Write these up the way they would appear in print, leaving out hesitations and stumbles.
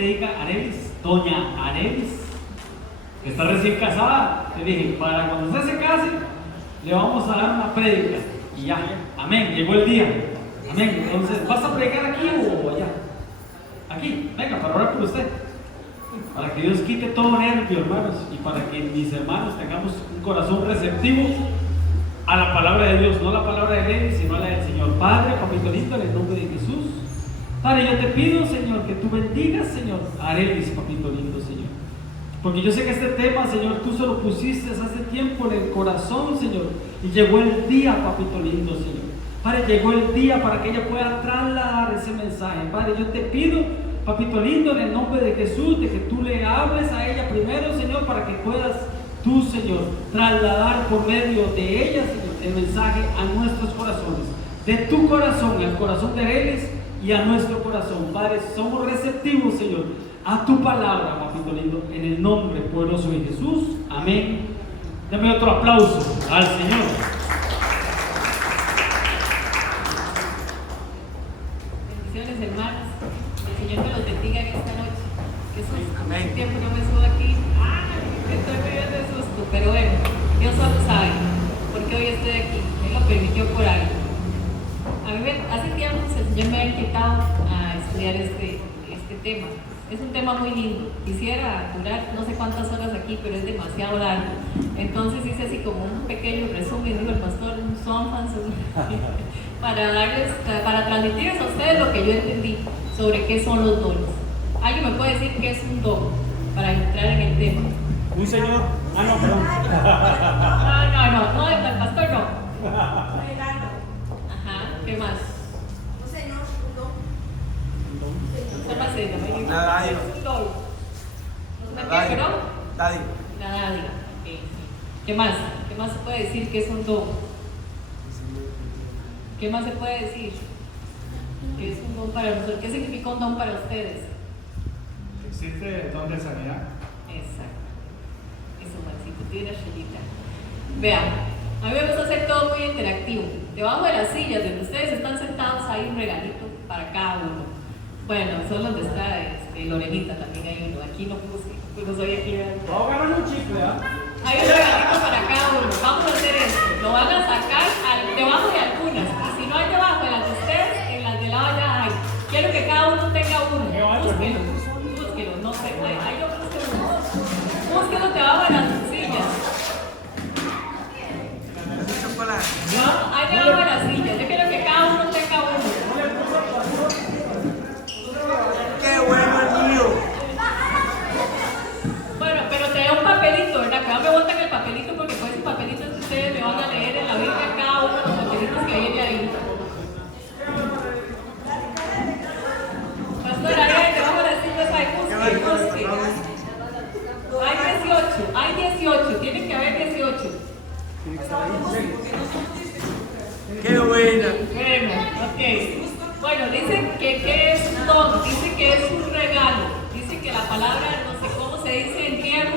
le diga Arelis, doña Arelis, que está recién casada. Le dije, para cuando usted se case, le vamos a dar una prédica. Y ya, amén, llegó el día. Amén. Entonces, ¿vas a predicar aquí o allá? Aquí, venga, para orar por usted. Para que Dios quite todo nervio, hermanos, y para que mis hermanos tengamos un corazón receptivo a la palabra de Dios, no la palabra de Levi, sino la del Señor. Padre, papito lindo, en el nombre de Jesús. Padre, yo te pido, Señor, que tú bendigas, Señor, a Arelis, papito lindo, Señor. Porque yo sé que este tema, Señor, tú se lo pusiste hace tiempo en el corazón, Señor. Y llegó el día, papito lindo, Señor. Padre, llegó el día para que ella pueda trasladar ese mensaje. Padre, yo te pido, papito lindo, en el nombre de Jesús, de que tú le hables a ella primero, Señor, para que puedas tú, Señor, trasladar por medio de ella, Señor, el mensaje a nuestros corazones. De tu corazón, al corazón de Arelis y a nuestro corazón. Padre, somos receptivos, Señor, a tu palabra, papito lindo, en el nombre poderoso de Jesús. Amén. Dame otro aplauso al Señor. Bendiciones, hermanos. El Señor me los bendiga en esta noche. Jesús, hace tiempo no me subo aquí. Estoy viviendo de susto, pero bueno, Dios solo sabe porque hoy estoy aquí. Él lo permitió por algo. A mí hace tiempo el Señor me ha inquietado a estudiar este tema. Es un tema muy lindo. Quisiera durar no sé cuántas horas aquí, pero es demasiado largo. Entonces hice así como un pequeño resumen, dijo el pastor, un sonfans, para transmitirles a ustedes lo que yo entendí sobre qué son los dones. ¿Alguien me puede decir qué es un don? Para entrar en el tema. Un señor. No, perdón. No, el pastor no. Ajá, ¿qué más? Una dádiva. ¿Una qué, perdón? Dádiva. Una dádiva. Okay. ¿Qué más? ¿Qué más se puede decir que es un don? ¿Qué más se puede decir? ¿Qué es un don para nosotros? ¿Qué significa un don para ustedes? Existe el don de sanidad. Exacto. Eso, Maxito, tiene chelita. Vean, a mí me gusta hacer todo muy interactivo. Debajo de las sillas donde ustedes están sentados hay un regalito para cada uno. Bueno, son donde está Lorenita, también hay uno. Aquí no puse, pues no soy aquí. Vamos a ganar un chicle, ¿ah? Hay un regalito para cada uno. Vamos a hacer esto. Lo van a sacar debajo de algunas. Y si no hay debajo de las de ustedes, en las de lado ya hay. Quiero que cada uno tenga uno. Búsquelo, no sé. Hay otros que uno. Búsquelo debajo de las sillas. No, hay debajo de las sillas. Yo quiero que cada uno tenga uno. ¡Qué bueno el mío! Bueno, pero te da un papelito, ¿verdad? Que no me botan el papelito porque con ese papelito ustedes me van a leer en la Biblia cada uno de los papelitos que viene ahí. Pastora, ahí debajo de las sillas hay busque. Hay 18, tienen que haber 18. ¡Qué buena! Bueno, ok. Bueno, dice que es un don, dice que es un regalo, dice que la palabra, no sé cómo se dice en griego,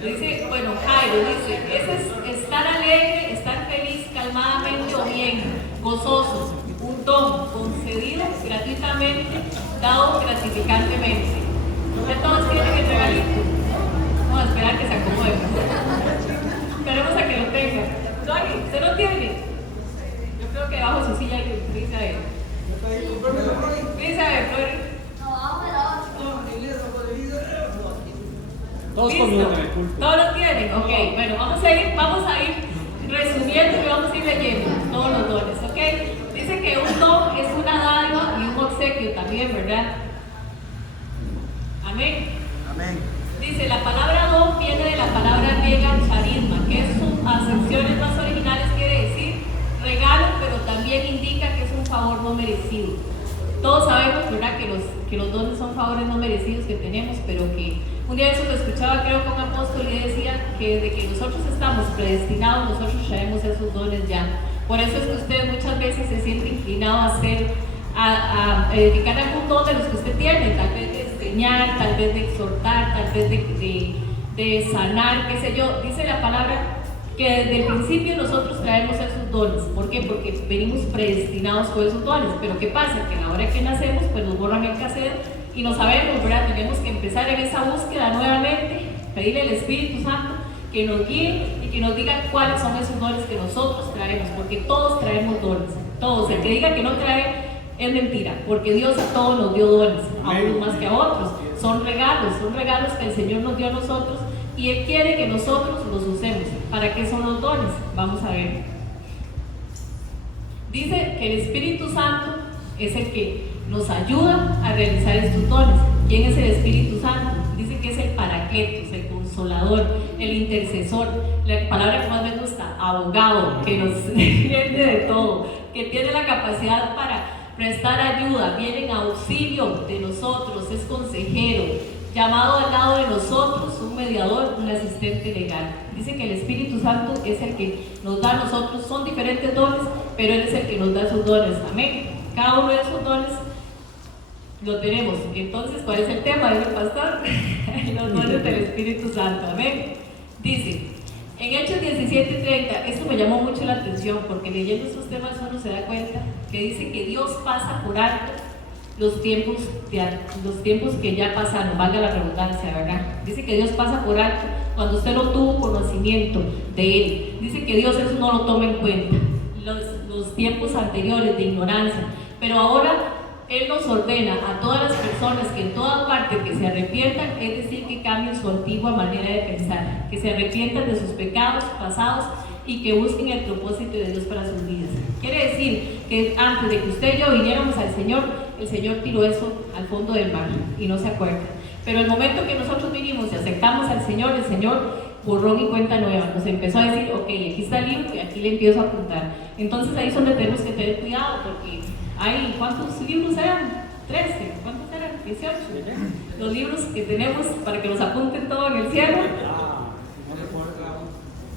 dice, bueno, Jairo, dice, ese es estar alegre, estar feliz, calmadamente o bien, gozoso, un don concedido gratuitamente, dado gratificantemente. ¿Ya todos tienen el regalito? Vamos a esperar que se acomode. Esperemos a que lo tengan. Dani, ¿usted lo tiene? Yo creo que debajo de su silla dice a él. Dice a ver, Flori. Todos comiendo en el culto. Todos lo tienen, ok. Bueno, vamos a ir resumiendo y vamos a ir leyendo todos los dones, ok. Dice que un don es una dádiva y un obsequio también, ¿verdad? Amén. Amén. Dice, la palabra don viene de la palabra griega charisma, que en sus acepciones más originales quiere decir regalo, pero también indica que es un favor no merecido. Todos sabemos, ¿verdad?, que los dones son favores no merecidos que tenemos, pero que un día eso lo escuchaba, creo que un apóstol y decía que desde que nosotros estamos predestinados, nosotros traemos esos dones ya. Por eso es que usted muchas veces se siente inclinado a dedicar algún don de los que usted tiene, tal vez de enseñar, tal vez de exhortar, tal vez de sanar, qué sé yo. Dice la palabra que desde el principio nosotros traemos esos dones. ¿Por qué? Porque venimos predestinados con esos dones. Pero ¿qué pasa? Que a la hora que nacemos, pues nos borran el cassette y no sabemos, ¿verdad? Tenemos que empezar en esa búsqueda nuevamente, pedirle al Espíritu Santo que nos guíe y que nos diga cuáles son esos dones que nosotros traemos, porque todos traemos dones, todos. El que diga que no trae es mentira, porque Dios a todos nos dio dones, a unos más que a otros. Son regalos que el Señor nos dio a nosotros y Él quiere que nosotros los usemos. ¿Para qué son los dones? Vamos a ver. Dice que el Espíritu Santo es el que nos ayuda a realizar estos dones. ¿Quién es el Espíritu Santo? Dice que es el Paracletos, el Consolador, el Intercesor, la palabra que más me gusta, abogado, que nos defiende de todo, que tiene la capacidad para prestar ayuda, viene en auxilio de nosotros, es consejero, llamado al lado de nosotros, un mediador, un asistente legal. Dice que el Espíritu Santo es el que nos da a nosotros, son diferentes dones, pero Él es el que nos da sus dones, amén. Cada uno de esos dones lo tenemos. Entonces, ¿cuál es el tema del pastor? Los dones del Espíritu Santo, amén. Dice, en Hechos 17:30, esto me llamó mucho la atención, porque leyendo estos temas uno se da cuenta que dice que Dios pasa por alto los tiempos que ya pasaron, valga la redundancia, ¿verdad? Dice que Dios pasa por alto cuando usted no tuvo conocimiento de Él. Dice que Dios eso no lo toma en cuenta, los tiempos anteriores de ignorancia, pero ahora Él nos ordena a todas las personas que en toda parte que se arrepientan, es decir, que cambien su antigua manera de pensar, que se arrepientan de sus pecados pasados y que busquen el propósito de Dios para sus vidas. Quiere decir que antes de que usted y yo viniéramos al Señor, el Señor tiró eso al fondo del mar y no se acuerda. Pero el momento que nosotros vinimos y aceptamos al Señor, el Señor borrón y cuenta nueva, nos empezó a decir, ok, aquí está el libro y aquí le empiezo a apuntar. Entonces ahí es donde tenemos que tener cuidado, porque hay, ¿cuántos libros eran? 13, ¿cuántos eran? 18. Los libros que tenemos para que nos apunten todo en el cielo.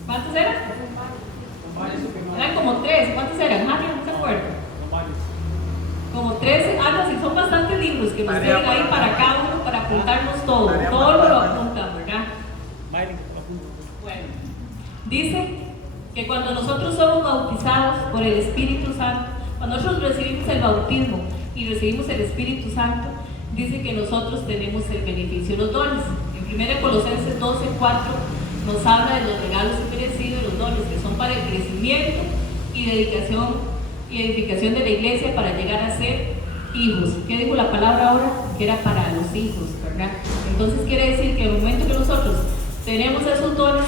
¿Cuántos eran? Eran como 3, ¿cuántos eran? Mario, no se acuerda. Como 13, algo así, son bastantes libros que nos tienen ahí para cada uno, para apuntarnos todo. Todo lo apuntan, ¿verdad? Bueno, dice que cuando nosotros somos bautizados por el Espíritu Santo, cuando nosotros recibimos el bautismo y recibimos el Espíritu Santo, dice que nosotros tenemos el beneficio de los dones. En 1 Colosenses 12:4 nos habla de los regalos inmerecidos de los dones, que son para el crecimiento y dedicación y edificación de la iglesia para llegar a ser hijos. ¿Qué dijo la palabra ahora? Que era para los hijos, ¿verdad? Entonces quiere decir que en el momento que nosotros tenemos esos dones,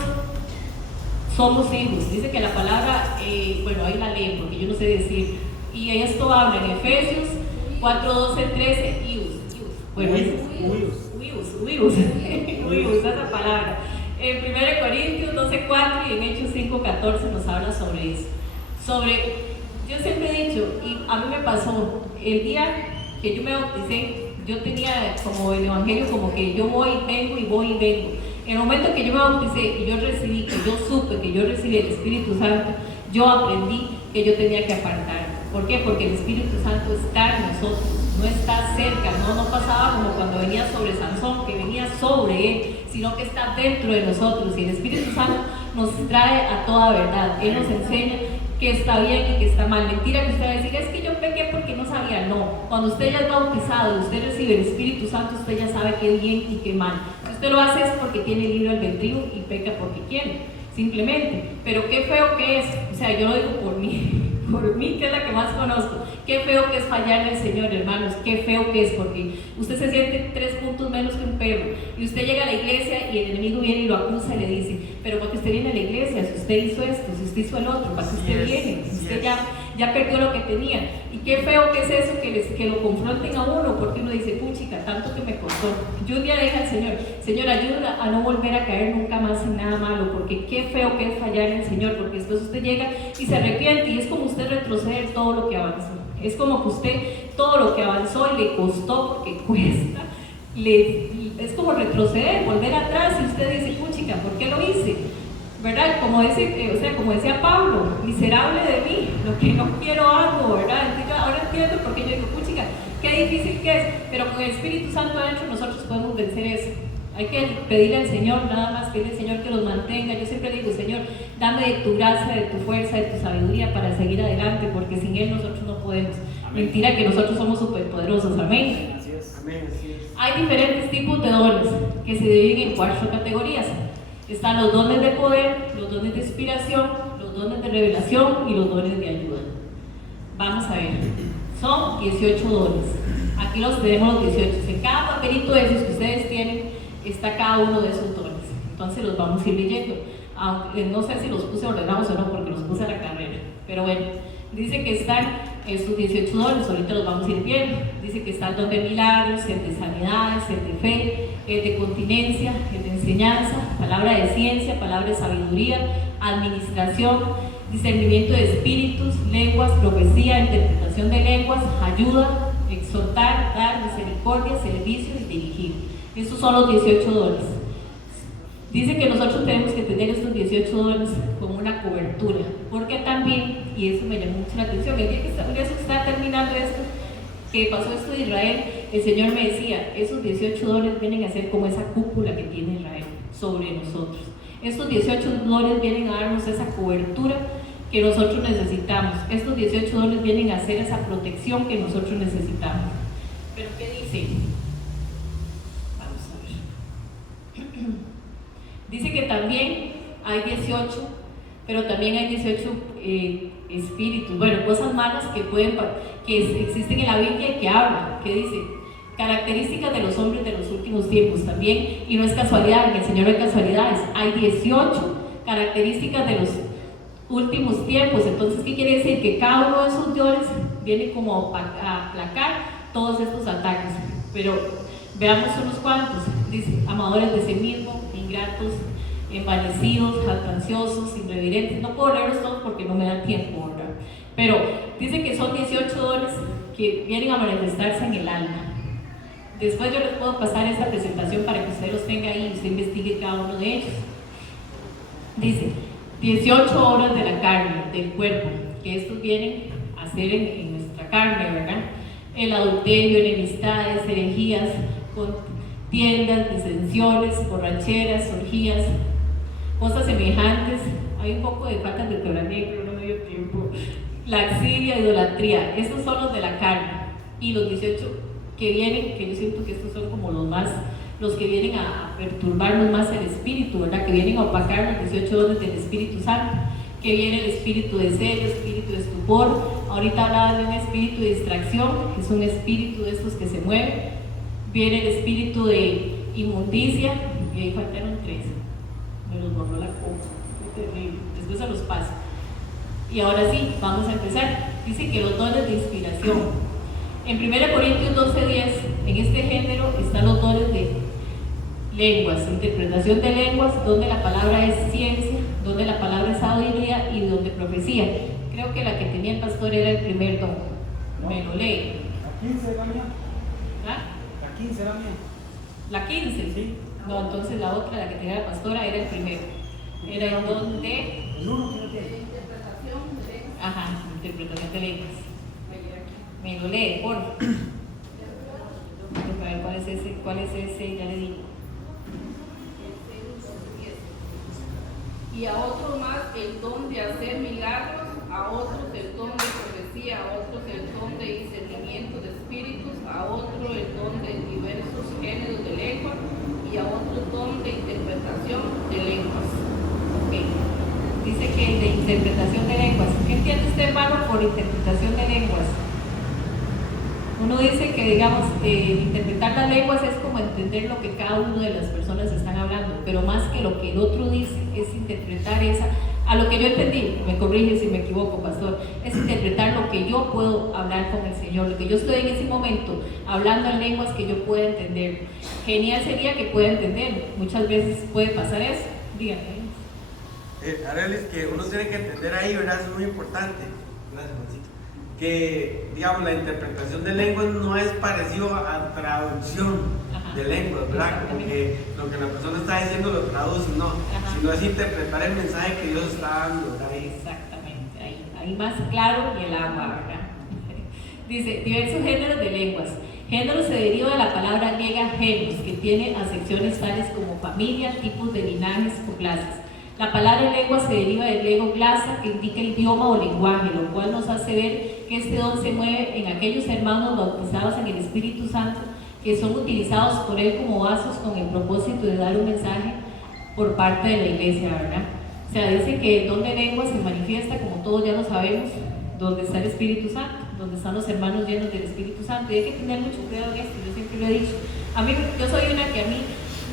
somos hijos. Dice que la palabra, bueno, ahí la leen porque yo no sé decir, y esto habla en Efesios 4:12-13, ius. Bueno, uius, esa palabra. En 1 Corintios 12:4 y en Hechos 5:14 nos habla sobre eso. Yo siempre he dicho, y a mí me pasó, el día que yo me bauticé, yo tenía como el evangelio como que yo voy y vengo y voy y vengo. En el momento que yo me bauticé y yo recibí, que yo supe que yo recibí el Espíritu Santo, yo aprendí que yo tenía que apartarme. ¿Por qué? Porque el Espíritu Santo está en nosotros, no está cerca, no pasaba como cuando venía sobre Sansón, que venía sobre él, sino que está dentro de nosotros. Y el Espíritu Santo nos trae a toda verdad. Él nos enseña que está bien y que está mal. Mentira que usted va a decir, es que yo pequé porque no sabía. No, cuando usted ya es bautizado y usted recibe el Espíritu Santo, usted ya sabe qué bien y qué mal. Si usted lo hace es porque tiene libre albedrío y peca porque quiere, simplemente. Pero qué feo que es, o sea, yo lo digo por mí que es la que más conozco, qué feo que es fallarle al Señor, hermanos, qué feo que es, porque usted se siente 3 puntos menos que un perro, y usted llega a la iglesia y el enemigo viene y lo acusa y le dice, pero ¿para qué usted viene a la iglesia? Si usted hizo esto, si usted hizo el otro, ¿para qué usted viene? Si usted ya perdió lo que tenía. Y qué feo que es eso, que lo confronten a uno, porque uno dice, puchica, tanto que me costó. Yo un día dije al Señor, ayuda a no volver a caer nunca más en nada malo, porque qué feo que es fallar en el Señor, porque después usted llega y se arrepiente, y es como usted retroceder todo lo que avanzó. Es como que usted, todo lo que avanzó y le costó, porque cuesta, es como retroceder, volver atrás, y usted dice, puchica, ¿por qué lo hice? ¿Verdad? Como decía Pablo, miserable de mí, lo que no quiero hago, ¿verdad? Entonces, ahora entiendo por qué yo digo, puchica, qué difícil que es, pero con el Espíritu Santo adentro nosotros podemos vencer eso. Hay que pedirle al Señor, nada más pedirle al Señor que los mantenga. Yo siempre digo, Señor, dame de tu gracia, de tu fuerza, de tu sabiduría para seguir adelante, porque sin Él nosotros no podemos. Amén. Mentira que nosotros somos superpoderosos, amén. Así es. Amén, así es. Hay diferentes tipos de dones que se dividen en 4 categorías. Están los dones de poder, los dones de inspiración, los dones de revelación y los dones de ayuda. Vamos a ver, son 18 dones. Aquí los tenemos los 18. En cada papelito de esos que ustedes tienen está cada uno de esos dones. Entonces los vamos a ir leyendo. Aunque no sé si los puse ordenados o no porque los puse a la carrera. Pero bueno, dice que están estos 18 dones, ahorita los vamos a ir viendo. Dice que está el don de milagros, el de sanidades, el de fe, el de continencia, el de enseñanza, palabra de ciencia, palabra de sabiduría, administración, discernimiento de espíritus, lenguas, profecía, interpretación de lenguas, ayuda, exhortar, dar, misericordia, servicio y dirigir. Estos son los 18 dones. Dice que nosotros tenemos que tener estos 18 dones como una cobertura, porque también, y eso me llamó mucho la atención, el día que estaba terminando esto, que pasó esto de Israel, el Señor me decía, esos 18 dones vienen a ser como esa cúpula que tiene Israel sobre nosotros. Estos 18 dones vienen a darnos esa cobertura que nosotros necesitamos. Estos 18 dones vienen a hacer esa protección que nosotros necesitamos. ¿Pero qué dice? Vamos a ver. Dice que también hay 18, pero también hay 18 espíritus, bueno, cosas malas que existen en la Biblia y que hablan, que dice, características de los hombres de los últimos tiempos también, y no es casualidad, en el Señor no hay casualidades, hay 18 características de los últimos tiempos. Entonces, ¿qué quiere decir? Que cada uno de esos dones viene como a aplacar todos estos ataques, pero veamos unos cuantos. Dice, amadores de sí mismos, ingratos, envanecidos, jactanciosos, irreverentes. No puedo leerlos todos porque no me da tiempo, ¿verdad? Pero dice que son 18 dones que vienen a manifestarse en el alma. Después yo les puedo pasar esta presentación para que usted los tenga ahí y usted investigue cada uno de ellos. Dice, 18 obras de la carne, del cuerpo, que estos vienen a hacer en nuestra carne, ¿verdad? El adulterio, enemistades, herejías, contiendas, disensiones, borracheras, orgías, cosas semejantes. Hay un poco de faltas de oratoria, pero no me dio tiempo. Laxidia, idolatría, estos son los de la carne. Y los 18 que vienen, que yo siento que estos son como los que vienen a perturbarnos más el espíritu, ¿verdad? Que vienen a opacar los 18 dones del Espíritu Santo, que viene el espíritu de celo, espíritu de estupor. Ahorita hablaba de un espíritu de distracción, que es un espíritu de estos que se mueve. Viene el espíritu de inmundicia, y ahí faltaron 3. Me los borró la copa, qué terrible. Después se los paso. Y ahora sí, vamos a empezar. Dice que los dones de inspiración. En 1 Corintios 12:10, en este género están los dones de lenguas, interpretación de lenguas, donde la palabra es ciencia, donde la palabra es sabiduría y donde profecía. Creo que la que tenía el pastor era el primer don. Me lo lee. La 15 era mía. ¿Ah? La 15 era mía. ¿La 15? Sí. No, entonces la otra, la que tenía la pastora, era el primero. Era el don de... El 1 que no tiene. Ajá, interpretación de lenguas. Me lo lee, por favor. A ver, ¿cuál es ese? Ya le digo. Y a otro más el don de hacer milagros, a otros el don de profecía, a otros el don de discernimiento de espíritus, a otro el don de diversos géneros de lengua y a otro don de interpretación de lenguas. Okay. Dice que de interpretación de lenguas. ¿Qué entiende usted, hermano, por interpretación de lenguas? Uno dice que, digamos, interpretar las lenguas es como entender lo que cada una de las personas están hablando, pero más que lo que el otro dice, es interpretar a lo que yo entendí, me corrige si me equivoco, pastor, es interpretar lo que yo puedo hablar con el Señor, lo que yo estoy en ese momento hablando en lenguas que yo pueda entender. Genial sería que pueda entender, muchas veces puede pasar eso, díganme. Arelis, que uno tiene que entender ahí, ¿verdad? Es muy importante. Gracias, Juancito. Que, digamos, la interpretación de lenguas no es parecido a traducción de lenguas, ¿verdad? Como que lo que la persona está diciendo lo traduce, no. Sino es interpretar el mensaje que Dios está dando, ¿verdad? Exactamente, ahí más claro y el agua, ¿verdad? Dice, diversos géneros de lenguas. Género se deriva de la palabra griega genos, que tiene acepciones tales como familia, tipos de linajes o clases. La palabra lengua se deriva del griego glasa, que indica idioma o lenguaje, lo cual nos hace ver que este don se mueve en aquellos hermanos bautizados en el Espíritu Santo, que son utilizados por Él como vasos con el propósito de dar un mensaje por parte de la iglesia, ¿verdad? O sea, dice que el don de lengua se manifiesta, como todos ya lo sabemos, donde está el Espíritu Santo, donde están los hermanos llenos del Espíritu Santo. Y hay que tener mucho cuidado en esto, yo siempre lo he dicho. Yo soy una que a mí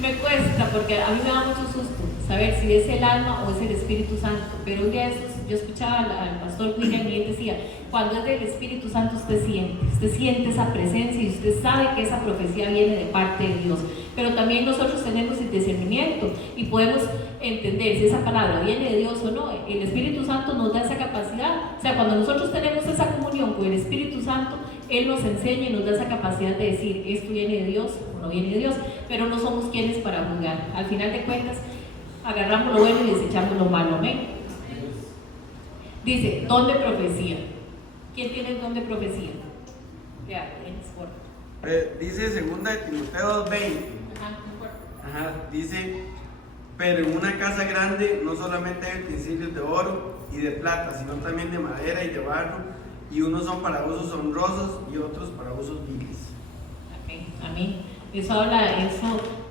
me cuesta, porque a mí me da mucho susto saber si es el alma o es el Espíritu Santo. Pero un día yo escuchaba al pastor William y él decía, cuando es del Espíritu Santo usted siente esa presencia y usted sabe que esa profecía viene de parte de Dios. Pero también nosotros tenemos el discernimiento y podemos entender si esa palabra viene de Dios o no. El Espíritu Santo nos da esa capacidad. O sea, cuando nosotros tenemos esa comunión con el Espíritu Santo, Él nos enseña y nos da esa capacidad de decir, esto viene de Dios o no viene de Dios, pero no somos quienes para juzgar. Al final de cuentas, agarramos lo bueno y desechamos lo malo. Amén. Dice, don de profecía. ¿Quién tiene el don de profecía? Ya, dice 2 Timoteo 2:20. Ajá, dice, pero en una casa grande no solamente hay utensilios de oro y de plata, sino también de madera y de barro, y unos son para usos honrosos y otros para usos viles. Amén. Eso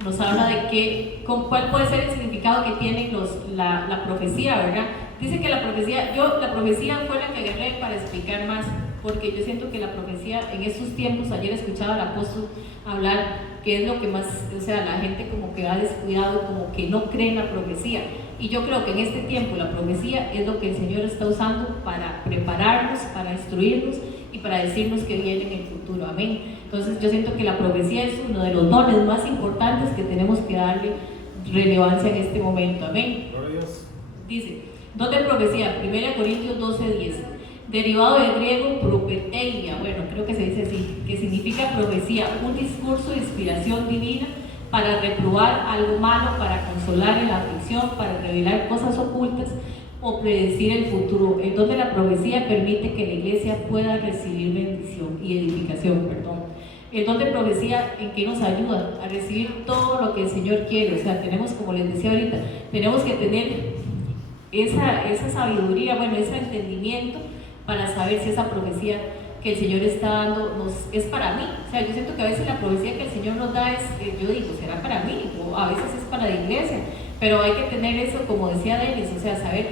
nos habla de cuál puede ser el significado que tiene la profecía, ¿verdad? Dice que la profecía fue la que agarré para explicar más, porque yo siento que la profecía en estos tiempos, ayer escuchaba al apóstol hablar que es lo que más, o sea, la gente como que ha descuidado, como que no cree en la profecía. Y yo creo que en este tiempo la profecía es lo que el Señor está usando para prepararnos, para instruirnos y para decirnos que viene en el futuro. Amén. Entonces yo siento que la profecía es uno de los dones más importantes que tenemos que darle relevancia en este momento. Amén. Dice, don de profecía, 1 Corintios 12:10, derivado del griego propeteia, bueno, creo que se dice así, que significa profecía, un discurso de inspiración divina para reprobar algo malo, para consolar en la aflicción, para revelar cosas ocultas o predecir el futuro. El don de la profecía permite que la iglesia pueda recibir bendición y edificación, El don de profecía, ¿en qué nos ayuda? A recibir todo lo que el Señor quiere. O sea, tenemos, como les decía ahorita, tenemos que tener esa sabiduría, ese entendimiento para saber si esa profecía que el Señor está dando es para mí. O sea, yo siento que a veces la profecía que el Señor nos da yo digo, será para mí, o a veces es para la iglesia, pero hay que tener eso, como decía Denis, o sea, saber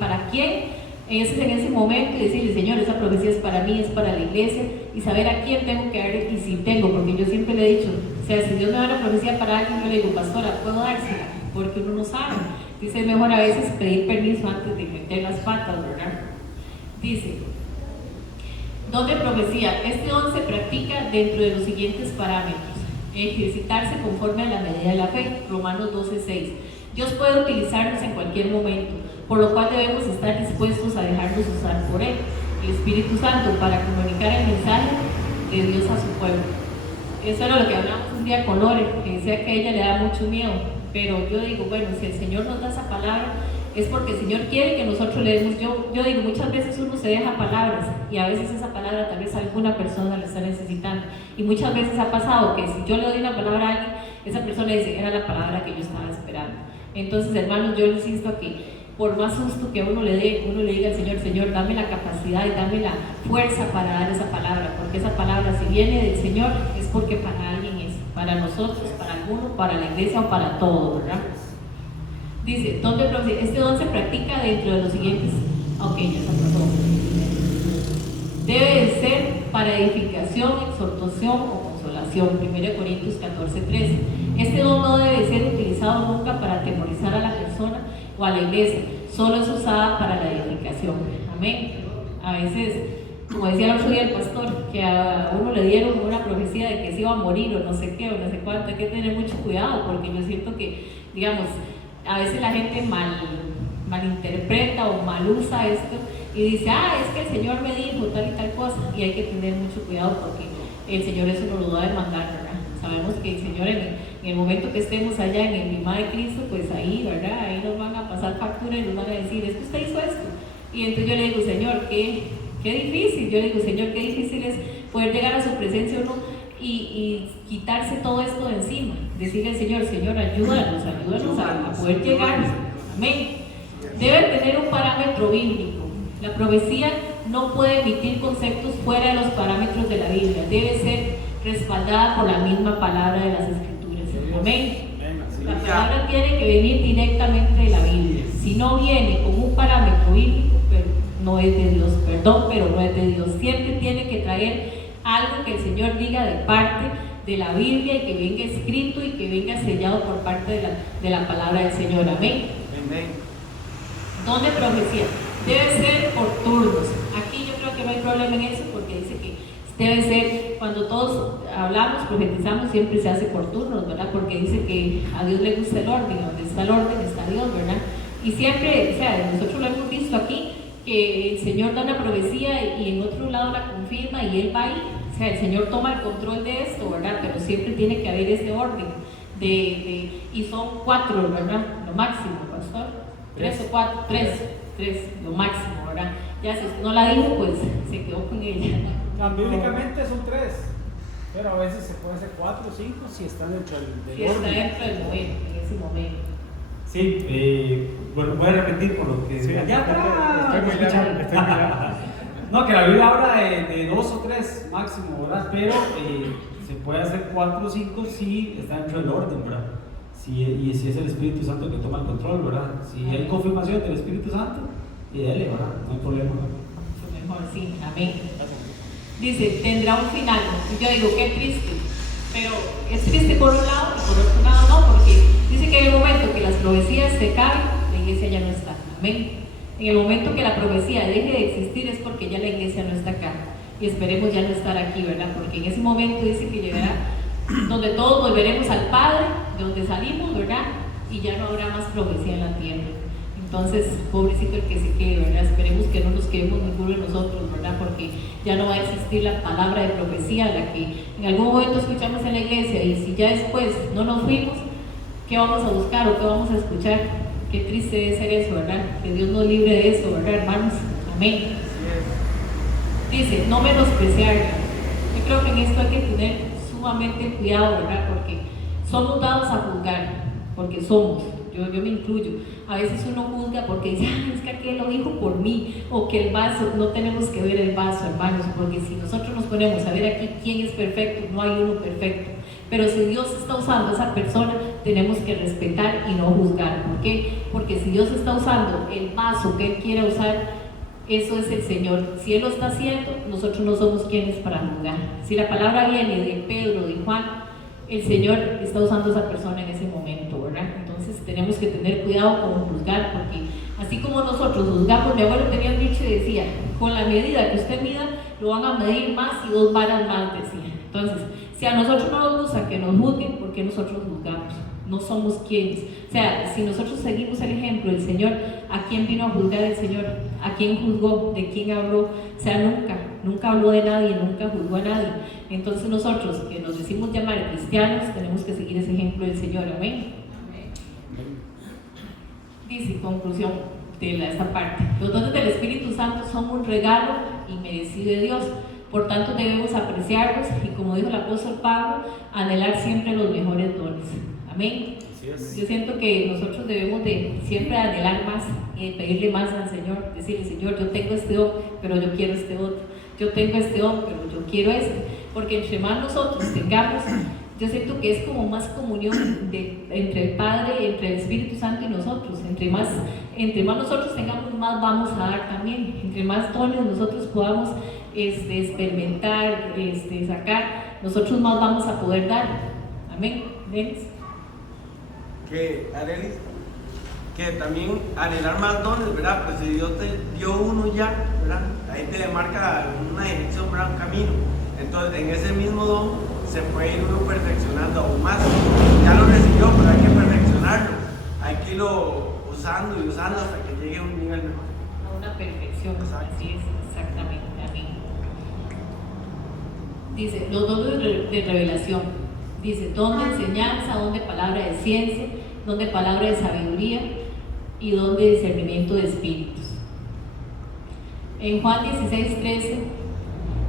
para quién en ese momento y decirle, Señor, esa profecía es para mí, es para la iglesia, y saber a quién tengo que darle y si tengo, porque yo siempre le he dicho, o sea, si Dios me da una profecía para alguien, yo le digo, pastora, ¿puedo dársela? Porque uno no sabe. Dice, es mejor a veces pedir permiso antes de meter las patas, ¿verdad? Dice, don de profecía, este don se practica dentro de los siguientes parámetros: ejercitarse conforme a la medida de la fe, Romanos 12:6. Dios puede utilizarnos en cualquier momento, por lo cual debemos estar dispuestos a dejarnos usar por Él, el Espíritu Santo, para comunicar el mensaje de Dios a su pueblo. Eso era lo que hablamos un día con Lore, que decía que a ella le da mucho miedo, pero yo digo, bueno, si el Señor nos da esa palabra, es porque el Señor quiere que nosotros le demos. Yo digo, muchas veces uno se deja palabras y a veces esa palabra tal vez alguna persona la está necesitando, y muchas veces ha pasado que si yo le doy una palabra a alguien, esa persona dice, era la palabra que yo estaba esperando. Entonces, hermanos, yo les insto a que por más susto que uno le dé, uno le diga al Señor, Señor, dame la capacidad y dame la fuerza para dar esa palabra, porque esa palabra, si viene del Señor, es porque para alguien es, para nosotros, para alguno, para la iglesia o para todos, ¿verdad? Dice, este don se practica dentro de los siguientes. Ok, ya se pasó. Debe de ser para edificación, exhortación o consolación. 1 Corintios 14:13. Este don no debe ser utilizado nunca para atemorizar a la persona o a la iglesia. Solo es usada para la edificación. Amén. A veces, como decía el otro día el pastor, que a uno le dieron una profecía de que se iba a morir o no sé qué o no sé cuánto. Hay que tener mucho cuidado, porque yo siento que, digamos, a veces la gente malinterpreta o mal usa esto y dice, es que el Señor me dijo tal y tal cosa, y hay que tener mucho cuidado porque el Señor eso nos lo da de mandar, ¿verdad? Sabemos que el Señor en el momento que estemos allá en el lima de Cristo, pues ahí, ¿verdad? Ahí nos van a pasar factura y nos van a decir, es que usted hizo esto. Y entonces yo le digo, Señor, qué difícil. Yo le digo, Señor, qué difícil es poder llegar a su presencia uno y quitarse todo esto de encima. Decirle al Señor, Señor, ayúdanos a poder llegar. Amén. Debe tener un parámetro bíblico. La profecía no puede emitir conceptos fuera de los parámetros de la Biblia. Debe ser respaldada por la misma palabra de las Escrituras. Amén. Sí, La ya. palabra tiene que venir directamente de la Biblia. Si no viene con un parámetro bíblico, pero no es de Dios, perdón, pero no es de Dios. Siempre tiene que traer algo que el Señor diga de parte de la Biblia y que venga escrito y que venga sellado por parte de la palabra del Señor. Amén. Amén. Don de profecía debe ser por turnos. Aquí yo creo que no hay problema en eso porque dice que debe ser, cuando todos hablamos, profetizamos, siempre se hace por turnos, ¿verdad? Porque dice que a Dios le gusta el orden, donde está el orden está Dios, ¿verdad? Y siempre, o sea, nosotros lo hemos visto aquí, que el Señor da una profecía y en otro lado la confirma y Él va ahí. O sea, el Señor toma el control de esto, ¿verdad? Pero siempre tiene que haber ese orden. Y son 4, ¿verdad? Lo máximo, pastor. 3 o 4, 3, lo máximo, ¿verdad? Ya si usted no la dijo, pues se quedó con ella. Bíblicamente son 3, pero a veces se puede hacer 4 o 5 si están dentro del Si está orden. dentro del momento, en ese momento. Sí, bueno, voy a repetir por lo que Sí, allá atrás. estoy muy largo. No, que la Biblia habla de 2 o 3 máximo, ¿verdad? Pero se puede hacer 4 o 5 si está dentro del orden, ¿verdad? Y si es el Espíritu Santo que toma el control, ¿verdad? Si hay confirmación del Espíritu Santo, y dele, ¿verdad? No hay problema. Mucho mejor, sí, amén. Dice, tendrá un final. Y yo digo, qué triste. Pero es triste por un lado y por otro lado no, porque dice que en el momento que las profecías se caen, la iglesia ya no está. Amén. En el momento que la profecía deje de existir es porque ya la iglesia no está acá. Y esperemos ya no estar aquí, ¿verdad? Porque en ese momento dice que llegará donde todos volveremos al Padre, de donde salimos, ¿verdad? Y ya no habrá más profecía en la tierra. Entonces, pobrecito el que se quede, ¿verdad? Esperemos que no nos quedemos ninguno de nosotros, ¿verdad? Porque ya no va a existir la palabra de profecía, la que en algún momento escuchamos en la iglesia, y si ya después no nos fuimos, ¿qué vamos a buscar o qué vamos a escuchar? Qué triste debe ser eso, ¿verdad? Que Dios nos libre de eso, ¿verdad, hermanos? Amén. Dice, no menospreciar. Yo creo que en esto hay que tener sumamente cuidado, ¿verdad? Porque somos dados a juzgar, porque somos. Yo me incluyo. A veces uno juzga porque dice, es que aquel lo dijo por mí, o que el vaso, no tenemos que ver el vaso, hermanos, porque si nosotros nos ponemos a ver aquí quién es perfecto, no hay uno perfecto. Pero si Dios está usando a esa persona, tenemos que respetar y no juzgar. ¿Por qué? Porque si Dios está usando el vaso que Él quiera usar, eso es el Señor. Si Él lo está haciendo, nosotros no somos quienes para juzgar. Si la palabra viene de Pedro, de Juan, el Señor está usando a esa persona en ese momento, ¿verdad? Entonces tenemos que tener cuidado con juzgar, porque así como nosotros juzgamos, mi abuelo tenía un dicho y decía, con la medida que usted mida, lo van a medir más y 2 varas más, decía. Entonces, si a nosotros no nos gusta que nos juzguen, ¿por qué nosotros juzgamos? No somos quienes. O sea, si nosotros seguimos el ejemplo del Señor, ¿a quién vino a juzgar el Señor? ¿A quién juzgó? ¿De quién habló? O sea, nunca habló de nadie, nunca juzgó a nadie. Entonces nosotros, que nos decimos llamar cristianos, tenemos que seguir ese ejemplo del Señor. Amén. Dice, conclusión de esta parte, los dones del Espíritu Santo son un regalo inmerecido de Dios. Por tanto, debemos apreciarlos y, como dijo el apóstol Pablo, anhelar siempre los mejores dones. Amén. Yo siento que nosotros debemos de siempre anhelar más y pedirle más al Señor, decirle, Señor, yo tengo este don, pero yo quiero este otro. Yo tengo este don, pero yo quiero este. Porque entre más nosotros tengamos, yo siento que es como más comunión entre el Padre, entre el Espíritu Santo y nosotros. Entre más nosotros tengamos, más vamos a dar también. Entre más dones nosotros podamos experimentar, sacar, nosotros más vamos a poder dar. Amén. ¿Ves? Que, Arelis, que también anhelar más dones, ¿verdad? Pues si Dios te dio uno ya, ¿verdad? Ahí te le marca una dirección, ¿verdad? Un camino. Entonces, en ese mismo don se puede ir uno perfeccionando aún más. Ya lo recibió, pero hay que perfeccionarlo. Hay que irlo usando y usando hasta que llegue a un nivel mejor. A una perfección. Exacto. Así es, exactamente. Amén. Dice, los dones de revelación. Dice, don de enseñanza, don de palabra de ciencia, don de palabra de sabiduría y don de discernimiento de espíritus. En Juan 16:13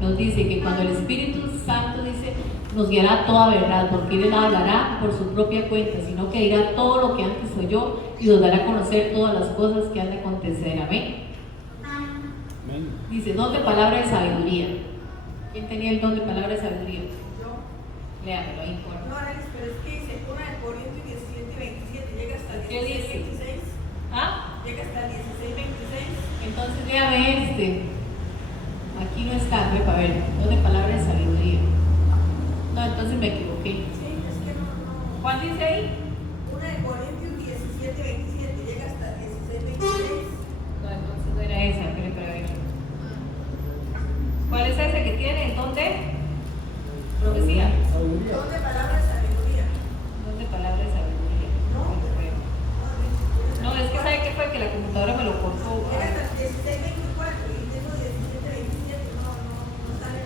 nos dice que cuando el Espíritu Santo dice, nos guiará a toda verdad, porque Él hablará por su propia cuenta, sino que dirá todo lo que antes oyó y nos dará a conocer todas las cosas que han de acontecer. Amén. Dice, don de palabra de sabiduría. ¿Quién tenía el don de palabra de sabiduría? Léamelo ahí, por favor. No, Arelis, pero es que dice 1 de Corintios 17:27, llega hasta el ¿Qué dice? 16:26. ¿Ah? Llega hasta el 16:26. Entonces léame este. Aquí no está, para ver, no de palabra de sabiduría. No, entonces me equivoqué. Sí, es que no. ¿Cuál dice ahí? 1 de Corintios 17:27, llega hasta el 16:26. No, entonces no era esa, pero para ver. ¿Cuál es ese que tiene? ¿Dónde? Profecía. Sabiduría. Son de palabra de sabiduría. ¿Dónde palabra de sabiduría? No, es que sabe qué fue que la computadora me lo cortó. Llega hasta el 16:24 y tengo 17:27. No sale.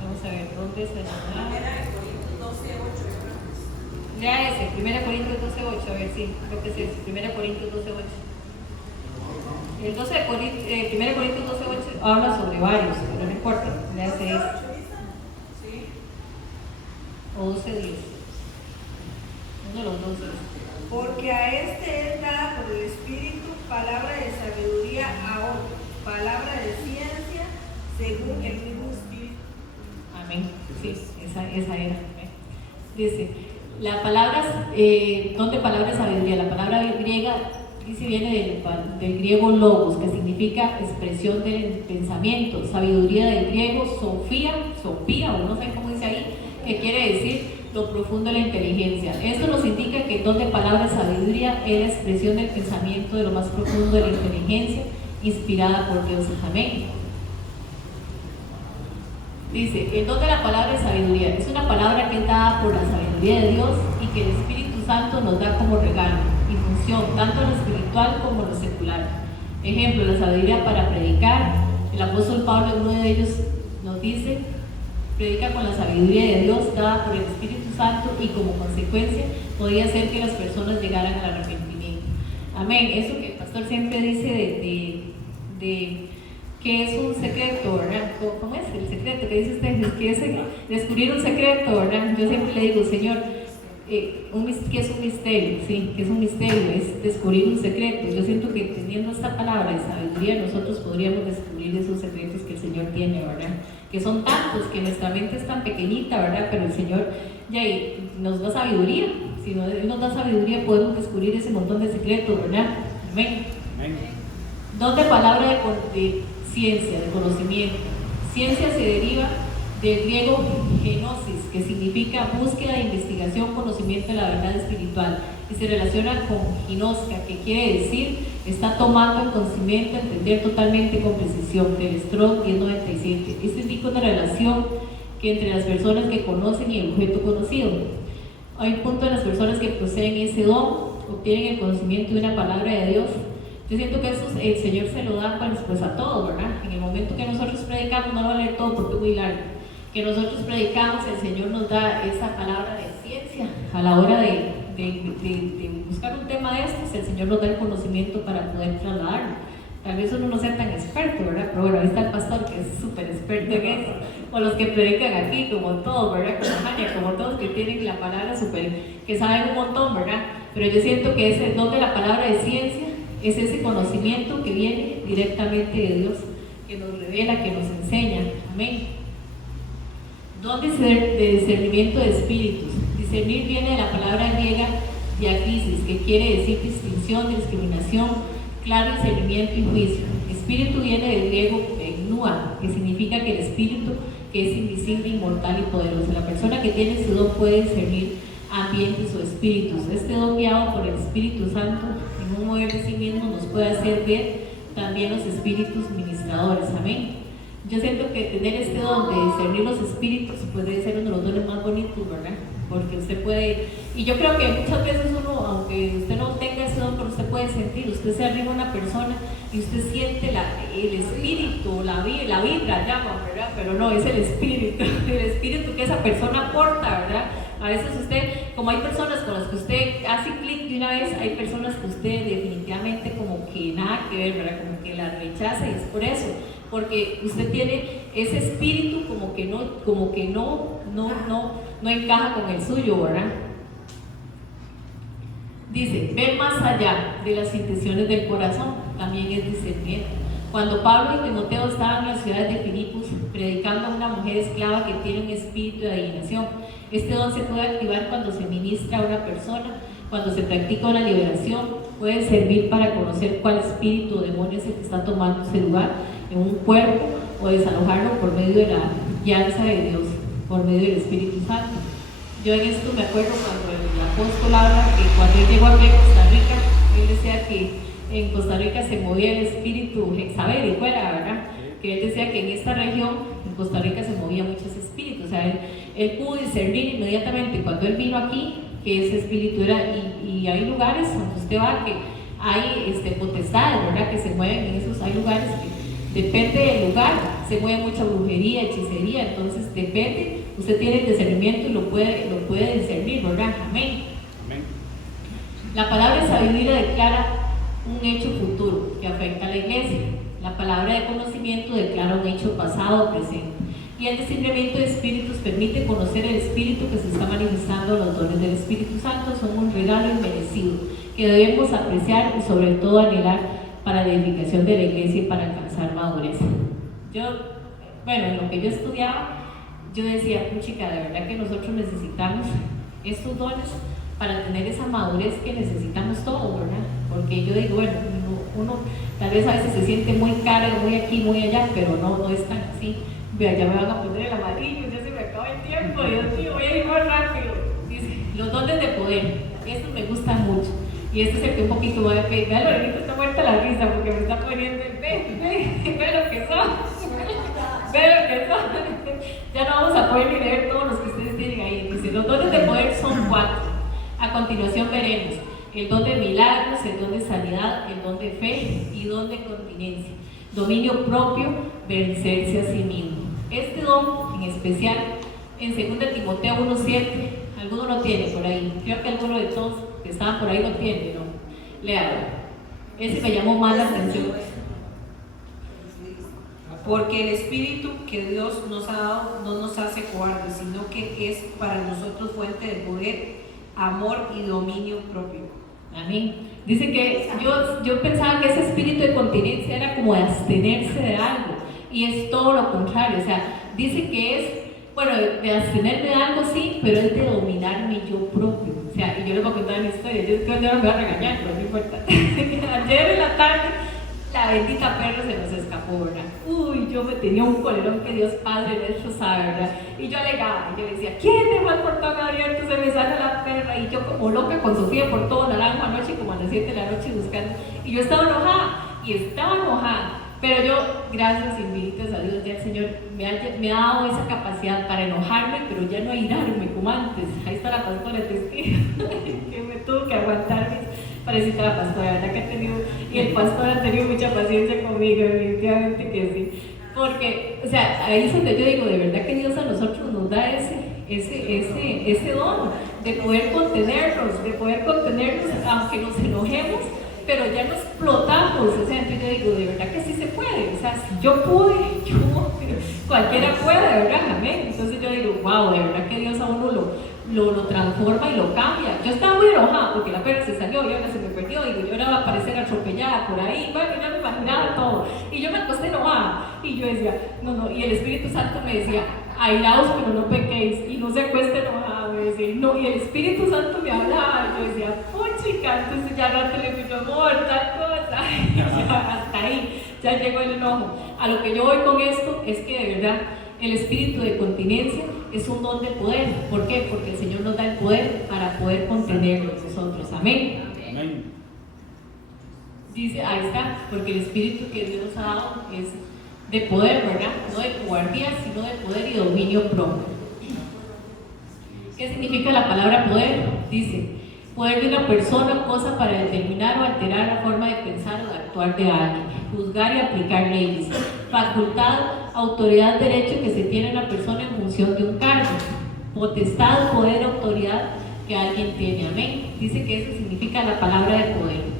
Vamos a ver, ¿dónde se llama? Era de Corintios 12:8, yo creo que es. Ya ese, 1 Corintios 12:8, a ver si, creo que es ese, 1 Corintios 12:8. El 1 Corintios 12:8 habla sobre varios, pero no importa, le hace ese. 12:8, ¿viste? Sí. O 12:10. Uno de los 12. Porque a este es dada por el Espíritu palabra de sabiduría a otro, palabra de ciencia según el mismo Espíritu. Amén. Sí, esa era. Dice, la palabra, ¿dónde palabra de sabiduría? La palabra griega dice viene del griego logos, que significa expresión del pensamiento. Sabiduría del griego sofía, o no sé cómo dice ahí, que quiere decir lo profundo de la inteligencia. Esto nos indica que el don de palabra sabiduría es la expresión del pensamiento de lo más profundo de la inteligencia inspirada por Dios. Amén. Dice, el don de la palabra de sabiduría es una palabra que es dada por la sabiduría de Dios y que el Espíritu Santo nos da como regalo y función, tanto en lo espiritual como en lo secular. Ejemplo, la sabiduría para predicar. El apóstol Pablo en uno de ellos nos dice, predica con la sabiduría de Dios dada por el Espíritu Santo y como consecuencia podría hacer que las personas llegaran al arrepentimiento. Amén. Eso que el pastor siempre dice de que es un secreto, ¿verdad? ¿Cómo es el secreto? ¿Qué dice usted? Que es descubrir un secreto, ¿verdad? Yo siempre le digo, Señor, que es un misterio, sí, que es un misterio, es descubrir un secreto. Yo siento que teniendo esta palabra de sabiduría nosotros podríamos descubrir esos secretos que el Señor tiene, ¿verdad? Que son tantos, que nuestra mente es tan pequeñita, ¿verdad? Pero el Señor ya nos da sabiduría. Si Él nos da sabiduría podemos descubrir ese montón de secretos, ¿verdad? Amén. Dos de palabra de ciencia, de conocimiento. Ciencia se deriva del griego genosis, que significa búsqueda, investigación, conocimiento de la verdad espiritual, y se relaciona con ginosca, que quiere decir está tomando en conocimiento, entender totalmente con precisión, del Strong 1097. Esto indica una relación que entre las personas que conocen y el objeto conocido. Hay un punto de las personas que poseen ese don, obtienen el conocimiento de una palabra de Dios. Yo siento que eso el Señor se lo da pues a todos, ¿verdad? En el momento que nosotros predicamos, no lo va a leer todo porque es muy largo, que nosotros predicamos, el Señor nos da esa palabra de ciencia. A la hora de buscar un tema de estos, el Señor nos da el conocimiento para poder trasladarlo. Tal vez uno no sea tan experto, ¿verdad? Pero bueno, ahí está el pastor que es súper experto en eso, o los que predican aquí, como todos, ¿verdad? Como Maña, como todos que tienen la palabra súper, que saben un montón, ¿verdad? Pero yo siento que ese don de la palabra de ciencia es ese conocimiento que viene directamente de Dios, que nos revela, que nos enseña. Amén. Don de discernimiento de espíritus. Discernir viene de la palabra griega diakrisis, que quiere decir distinción, discriminación, claro discernimiento y juicio. Espíritu viene del griego pneuma, que significa que el espíritu que es invisible, inmortal y poderoso. La persona que tiene ese don puede discernir ambientes o espíritus. Este don guiado por el Espíritu Santo en un mover de sí mismo nos puede hacer ver también los espíritus ministradores. Amén. Yo siento que tener este don de discernir los espíritus puede ser uno de los dones más bonitos, ¿verdad? Porque usted puede, y yo creo que muchas veces uno, aunque usted no tenga ese don, pero usted puede sentir, usted se arriba a una persona y usted siente el espíritu, la vibra, llaman, ¿verdad? Pero no, es el espíritu que esa persona aporta, ¿verdad? A veces usted, como hay personas con las que usted hace clic de una vez, hay personas que usted definitivamente como que nada que ver, ¿verdad? Como que la rechaza, y es por eso, porque usted tiene ese espíritu como que no encaja con el suyo, ¿verdad? Dice, ver más allá de las intenciones del corazón también es discernimiento. Cuando Pablo y Timoteo estaban en la ciudad de Filipos predicando a una mujer esclava que tiene un espíritu de adivinación, este don se puede activar cuando se ministra a una persona, cuando se practica una liberación, puede servir para conocer cuál espíritu o demonio es el que está tomando ese lugar en un cuerpo o desalojarlo por medio de la guianza de Dios, por medio del Espíritu Santo. Yo en esto me acuerdo cuando el apóstol habla que cuando él llegó aquí a Costa Rica, él decía que en Costa Rica se movía el espíritu Hexabel y fuera, ¿verdad? Que él decía que en esta región, en Costa Rica, se movían muchos espíritus. O sea, él pudo discernir inmediatamente cuando él vino aquí que ese espíritu era, y hay lugares donde usted va que hay potestades, ¿verdad? Que se mueven en esos, hay lugares que depende del lugar, se mueve mucha brujería, hechicería, entonces depende, usted tiene el discernimiento y lo puede discernir, ¿verdad? Amén. Amén. La palabra de sabiduría declara un hecho futuro que afecta a la iglesia. La palabra de conocimiento declara un hecho pasado o presente. Y el discernimiento de espíritus permite conocer el espíritu que se está manifestando. Los dones del Espíritu Santo son un regalo inmerecido que debemos apreciar y sobre todo anhelar para la edificación de la iglesia y para alcanzar madurez. En lo que yo estudiaba, yo decía, chica, de verdad que nosotros necesitamos estos dones para tener esa madurez que necesitamos todos, ¿verdad? Porque yo digo, bueno, uno tal vez a veces se siente muy caro, muy aquí, muy allá, pero no es tan así. Vea, ya me van a poner el amarillo, ya se me acaba el tiempo, Dios mío, voy a ir más rápido. Dice, los dones de poder, estos me gustan mucho. Y este es el que un poquito voy a pedir. Vea, Lorenito está muerta la risa porque me está poniendo el ve lo que son. Ve lo que son. Ya no vamos a poder ni leer todos los que ustedes tienen ahí. Dice, los dones de poder son 4. A continuación veremos el don de milagros, el don de sanidad, el don de fe y don de continencia. Dominio propio, vencerse a sí mismo. Este don en especial, en 2 Timoteo 1:7, alguno lo tiene por ahí. Creo que alguno de todos que estaban por ahí lo tiene, ¿no? Léalo. Ese me llamó más la atención. Porque el espíritu que Dios nos ha dado no nos hace cobardes, sino que es para nosotros fuente de poder, amor y dominio propio. Amén. Dice que yo pensaba que ese espíritu de continencia era como de abstenerse de algo, y es todo lo contrario. O sea, dice que es, bueno, de abstenerme de algo sí, pero es de dominar mi yo propio. O sea, y yo les voy a contar mi historia. Yo creo que ahora me voy a regañar, pero no importa. Ayer en la tarde, la bendita perra se nos escapó, ¿verdad? Uy, yo me tenía un colerón que Dios Padre nuestro sabe, ¿verdad? Y yo alegaba, y yo decía, ¿quién dejó el portón abierto? Se me sale la perra. Y yo como loca con Sofía por todo Naranjo anoche, como a las 7 de la noche buscando. Y yo estaba enojada, pero yo, gracias infinitas a Dios, ya el Señor me ha dado esa capacidad para enojarme, pero ya no airarme como antes. Ahí está la pastora testigo, que me tuvo que aguantarme. Parecita la pastora, ¿verdad? Que ha tenido, y el pastor ha tenido mucha paciencia conmigo, definitivamente que sí. Porque, o sea, ahí es donde yo digo, de verdad que Dios a nosotros nos da ese don de poder contenernos, aunque nos enojemos, pero ya no explotamos. O sea, entonces yo digo, de verdad que sí se puede. O sea, si yo pude, cualquiera puede, ¿verdad? Amén. Entonces yo digo, wow, de verdad que Dios a uno lo transforma y lo cambia. Yo estaba muy enojada porque la perra se salió y ahora se me perdió, y yo ahora va a aparecer atropellada por ahí. Bueno, ya me imaginaba todo. Y yo me acosté enojada. Y yo decía, no. Y el Espíritu Santo me decía, airaos, pero no pequéis. Y no se acueste enojada, me decía. No, y el Espíritu Santo me hablaba. Y yo decía, chica, entonces ya rato le digo, amor, tal cosa. Hasta ahí ya llegó el enojo. A lo que yo voy con esto es que de verdad el espíritu de continencia es un don de poder. ¿Por qué? Porque el Señor nos da el poder para poder contenernos nosotros. Amén. Amén. Dice, ahí está, porque el espíritu que Dios nos ha dado es de poder, ¿verdad? No de cobardía, sino de poder y dominio propio. ¿Qué significa la palabra poder? Dice, poder de una persona o cosa para determinar o alterar la forma de pensar o de actuar de alguien, juzgar y aplicar leyes, facultad, autoridad, derecho que se tiene una persona en función de un cargo, potestad, poder, autoridad que alguien tiene. Amén. Dice que eso significa la palabra de poder.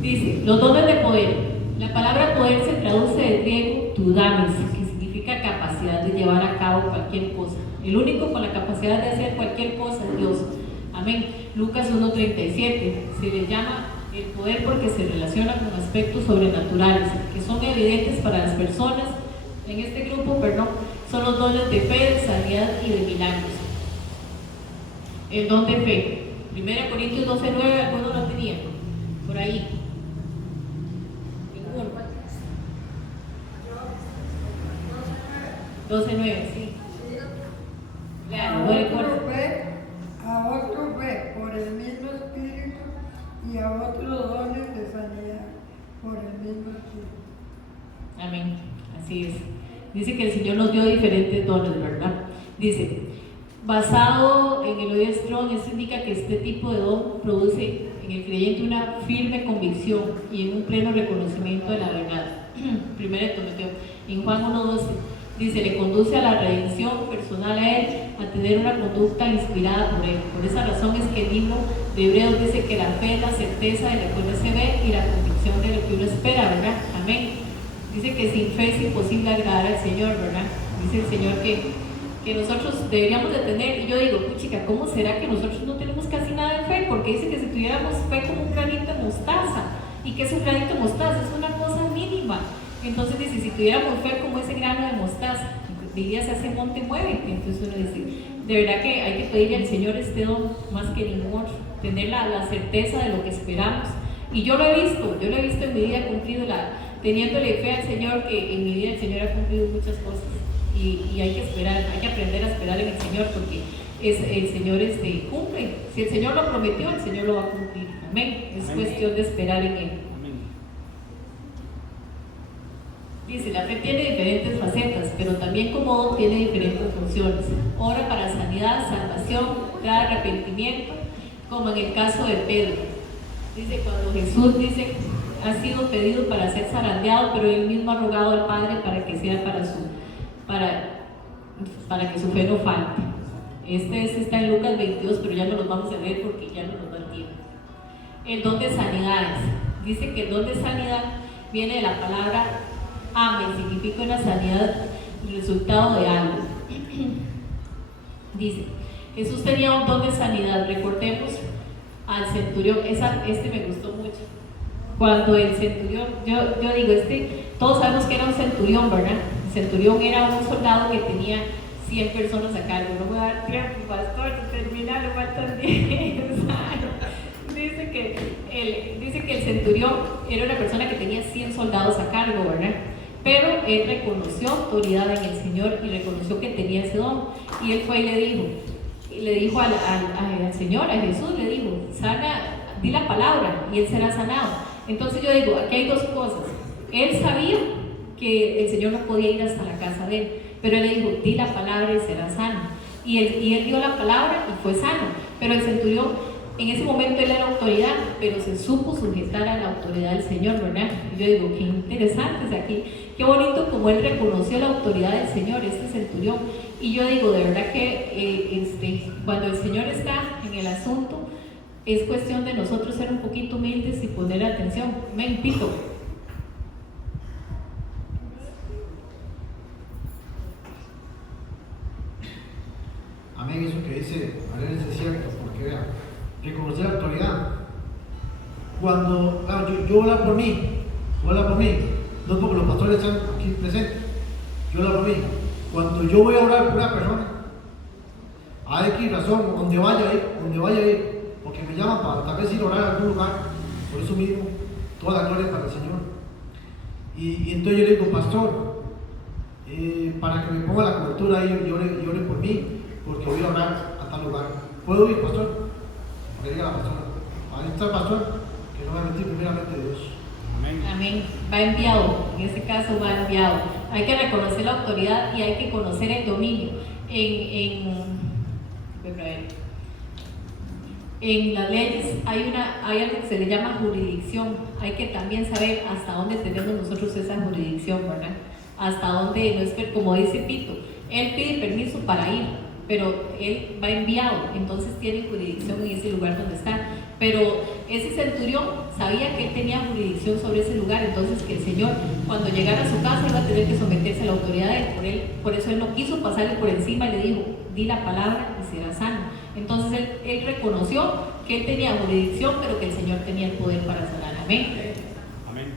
Dice, los dones de poder. La palabra poder se traduce del griego dunamis, que significa capacidad de llevar a cabo cualquier cosa. El único con la capacidad de hacer cualquier cosa es Dios. Amén. Lucas 1:37 se le llama El poder porque se relaciona con aspectos sobrenaturales que son evidentes para las personas. En este grupo, perdón, son los dones de fe, de sanidad y de milagros. El don de fe. 1 Corintios 12:9, ¿alguno lo tenía? Por ahí. Ninguno. 12:9, sí. Claro, no recuerdo. A otro fe por el mismo Espíritu y a otros dones de sanidad por el mismo Espíritu. Amén, así es. Dice que el Señor nos dio diferentes dones, ¿verdad? Dice, basado en el oído Strong, eso indica que este tipo de don produce en el creyente una firme convicción y en un pleno reconocimiento de la verdad. 1 Timoteo, en Juan 1:12, dice, le conduce a la redención personal a él, a tener una conducta inspirada por él. Por esa razón es que el libro de Hebreos dice que la fe es la certeza de lo que uno se ve y la convicción de lo que uno espera, ¿verdad? Amén. Dice que sin fe es imposible agradar al Señor, ¿verdad? Dice el Señor que nosotros deberíamos de tener, y yo digo, chica, ¿cómo será que nosotros no tenemos casi nada de fe? Porque dice que si tuviéramos fe como un granito de mostaza, ¿y qué es un granito de mostaza? Es una cosa mínima. Entonces dice, si tuviéramos fe como ese grano de mostaza, dirías, ese monte mueve. Entonces uno dice, de verdad que hay que pedirle al Señor este don más que ningún otro, tener la certeza de lo que esperamos. Y yo lo he visto en mi vida cumplido, teniéndole fe al Señor, que en mi vida el Señor ha cumplido muchas cosas. Y hay que esperar, hay que aprender a esperar en el Señor, porque el Señor cumple. Si el Señor lo prometió, el Señor lo va a cumplir. Amén. Es cuestión de esperar en Él. Dice, la fe tiene diferentes facetas, pero también como don tiene diferentes funciones. Ora para sanidad, salvación, trae arrepentimiento, como en el caso de Pedro. Dice, cuando Jesús dice, ha sido pedido para ser zarandeado, pero él mismo ha rogado al Padre para que sea para que su fe no falte. Está en Lucas 22, pero ya no los vamos a ver porque ya no nos da el tiempo. El don de sanidades. Dice que el don de sanidad viene de la palabra amén, significa una sanidad, el resultado de algo. Dice, Jesús tenía un don de sanidad. Recordemos al centurión, me gustó mucho. Cuando el centurión, yo digo, todos sabemos que era un centurión, ¿verdad? El centurión era un soldado que tenía 100 personas a cargo. No me va a dar tiempo, pastor, de terminar, le faltan 10. Dice que el centurión era una persona que tenía 100 soldados a cargo, ¿verdad? Pero él reconoció autoridad en el Señor y reconoció que tenía ese don. Y él fue y le dijo al Señor, a Jesús, le dijo, di la palabra y él será sanado. Entonces yo digo, aquí hay dos cosas. Él sabía que el Señor no podía ir hasta la casa de él, pero él le dijo, di la palabra y será sano. Y él dio la palabra y fue sano. Pero el centurión, en ese momento él era autoridad, pero se supo sujetar a la autoridad del Señor, ¿verdad? Y yo digo, qué interesante es aquí, qué bonito como él reconoció la autoridad del Señor, centurión. Y yo digo, de verdad que cuando el Señor está en el asunto, es cuestión de nosotros ser un poquito humildes y poner atención. Amén, Pito. Amén, eso que dice Arelis es cierto, porque vea, reconocer la autoridad. Cuando yo hablo por mí, no como los pastores están aquí presentes, yo hablo por mí. Cuando yo voy a orar por una persona, hay X razón, donde vaya a ir, porque me llaman para tal vez ir a orar a algún lugar, por eso mismo, toda la gloria para el Señor. Y entonces yo le digo, pastor, para que me ponga la cobertura ahí y ore por mí, porque voy a orar a tal lugar. ¿Puedo ir, pastor? Que diga la pastora. Ahí está el pastor, que no va a mentir primeramente de Dios. Amén. Amén. Va enviado, en ese caso va enviado. Hay que reconocer la autoridad y hay que conocer el dominio. En las leyes hay algo que se le llama jurisdicción. Hay que también saber hasta dónde tenemos nosotros esa jurisdicción, ¿verdad? Hasta dónde, no es como dice Pito, él pide permiso para ir, pero él va enviado, entonces tiene jurisdicción en ese lugar donde está. Pero ese centurión sabía que él tenía jurisdicción sobre ese lugar, entonces que el Señor, cuando llegara a su casa, iba a tener que someterse a la autoridad de él. Por eso él no quiso pasarle por encima y le dijo, di la palabra y será sano. Entonces él reconoció que él tenía jurisdicción, pero que el Señor tenía el poder para sanar. Amén. Amén.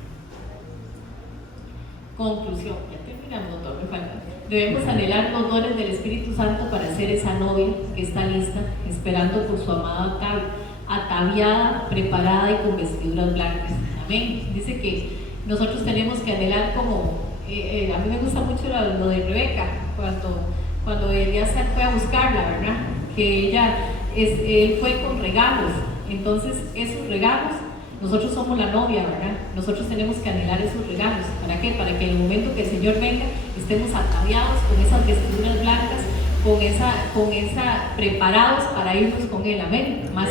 Conclusión, ya terminamos, no me falta. Debemos anhelar los dones del Espíritu Santo para ser esa novia que está lista, esperando por su amado ataviada, preparada y con vestiduras blancas. Amén. Dice que nosotros tenemos que anhelar como, a mí me gusta mucho lo de Rebeca, cuando Elíasar fue a buscarla, ¿verdad? Que él fue con regalos. Entonces, esos regalos, nosotros somos la novia, ¿verdad? Nosotros tenemos que anhelar esos regalos. ¿Para qué? Para que en el momento que el Señor venga, estemos ataviados con esas vestiduras blancas, con esa preparados para irnos con Él. Amén. Más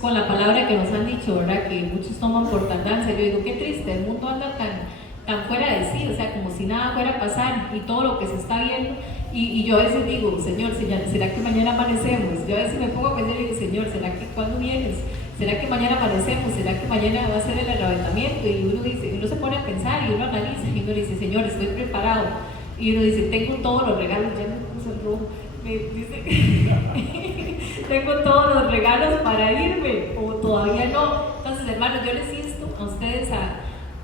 con la palabra que nos han dicho, ¿verdad? Que muchos toman por tardanza. Yo digo, qué triste, el mundo anda tan fuera de sí, o sea, como si nada fuera a pasar y todo lo que se está viendo. Y yo a veces digo, Señor, ¿será que mañana amanecemos? Yo a veces me pongo a pensar y digo, Señor, ¿será que cuándo vienes? ¿Será que mañana amanecemos? ¿Será que mañana va a ser el arrebatamiento? Y uno se pone a pensar y uno analiza y uno dice, Señor, estoy preparado. Y uno dice, tengo todos los regalos, ya me puse el rojo. Me dice, tengo todos los regalos para irme, o todavía no. Entonces, hermanos, yo les insto a ustedes,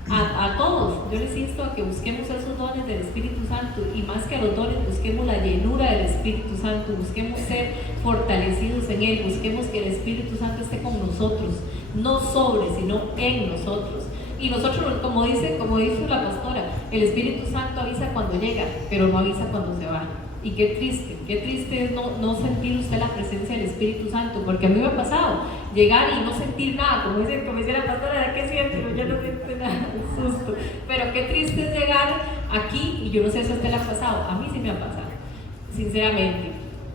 a todos, yo les insto a que busquemos esos dones del Espíritu Santo, y más que a los dones, busquemos la llenura del Espíritu Santo, busquemos ser fortalecidos en Él, busquemos que el Espíritu Santo esté con nosotros, no sobre, sino en nosotros. Y nosotros, como dice la pastora, el Espíritu Santo avisa cuando llega, pero no avisa cuando se va. Y qué triste es no sentir usted la presencia del Espíritu Santo, porque a mí me ha pasado llegar y no sentir nada, como dice la pastora, ¿qué siente? Yo no siento nada, susto. Pero qué triste es llegar aquí, y yo no sé si a usted le ha pasado, a mí sí me ha pasado, sinceramente.